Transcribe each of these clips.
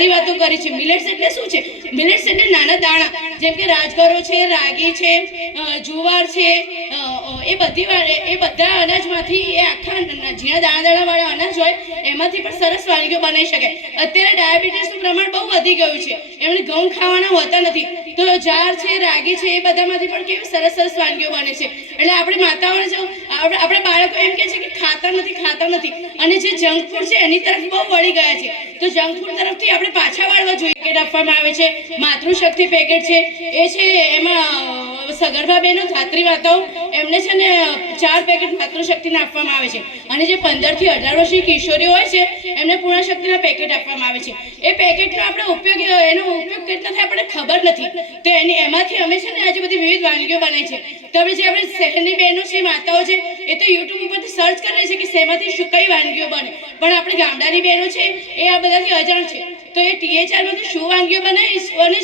સારી વાતો કરી છે। મિલેટ્સ એટલે શું છે? મિલેટ્સ એટલે નાના દાણા, જેમ કે રાજગરો છે, રાગી છે, જુવાર છે, એ બધા અનાજમાંથી, એ આખા ઝીણા દાણાવાળા અનાજ હોય એમાંથી પણ સરસ વાનગીઓ બનાવી શકાય। અત્યારે ડાયાબિટીસનું પ્રમાણ બહુ વધી ગયું છે, એમણે ઘઉં ખાવાના હોતા નથી, તો જાર છે, રાગી છે, એ બધામાંથી પણ કેવી સરસ વાનગીઓ બને છે। એટલે આપણે માતાઓને જો આપણે બાળકો એમ કહે છે કે ખાતા નથી, અને જે જંક ફૂડ છે એની તરફ બહુ વળી ગયા છે, તો જંક ફૂડ તરફથી આપણે પાછા વાળવા જોઈએ। પેકેટ આપવામાં આવે છે, માતૃશક્તિ પેકેટ છે, એ છે, એમાં સગર્ભા બહેનો, ધાત્રી માતાઓ, એમને છે ને 4 પેકેટ માતૃશક્તિના આપવામાં આવે છે, અને જે 15 થી 18 વર્ષની કિશોરીઓ હોય છે એમને પૂર્ણશક્તિના પેકેટ આપવામાં આવે છે। એ પેકેટનો આપણે એનો ઉપયોગ કેટલો થાય આપણને ખબર નથી, તો એમાંથી અમે છે ને આજે બધી વિવિધ વાનગીઓ બનાવી છે। તમે જે આપણે શહેરની બહેનો છે, માતાઓ છે, એ તો યુટ્યુબ ઉપરથી સર્ચ કરી છે કે શેમાંથી કઈ વાનગીઓ બને, પણ આપણે ગામડાની બહેનો છે એ આ બધાથી અજાણ છે, તો એ THRમાંથી શું વાનગીઓ બને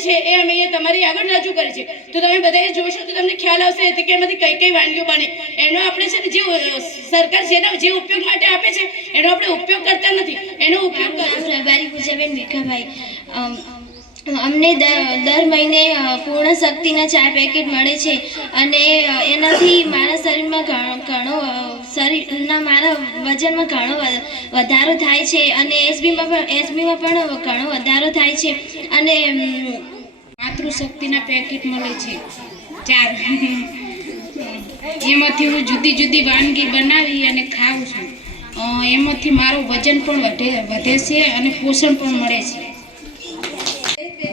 છે એ અમે અહીંયા તમારી આગળ રજૂ કરી છે, તો તમે બધાએ જોશો તો તમને ખ્યાલ આવશે કે એમાંથી કઈ વાનગીઓ બને। એનો આપણે છે ને જે સરકાર જે ઉપયોગ માટે આપે છે એનો આપણે ઉપયોગ કરતા નથી, એનો ઉપયોગ રબારી પૂજાબેન ભીખાભાઈ, અમને દર મહિને પૂર્ણ શક્તિના 4 પેકેટ મળે છે, અને એનાથી મારા શરીરમાં મારા વજનમાં ઘણો વધારો થાય છે, અને એસબીમાં પણ ઘણો વધારો થાય છે, અને માતૃશક્તિના પેકેટ મળે છે 4, એમાંથી હું જુદી વાનગી બનાવી અને ખાઉં છું। એમાંથી મારું વજન પણ વધે છે અને પોષણ પણ મળે છે।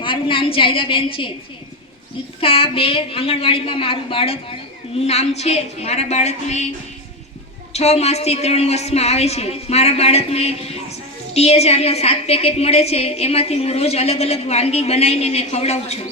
મારું નામ જાયદાબેન છે, દૂધકા 2 આંગણવાડીમાં મારું બાળકનું નામ છે। મારા બાળકને 6 માસથી 3 વર્ષમાં આવે છે। મારા બાળકને THRના 7 પેકેટ મળે છે, એમાંથી હું રોજ અલગ વાનગી બનાવીને એને ખવડાવું છું।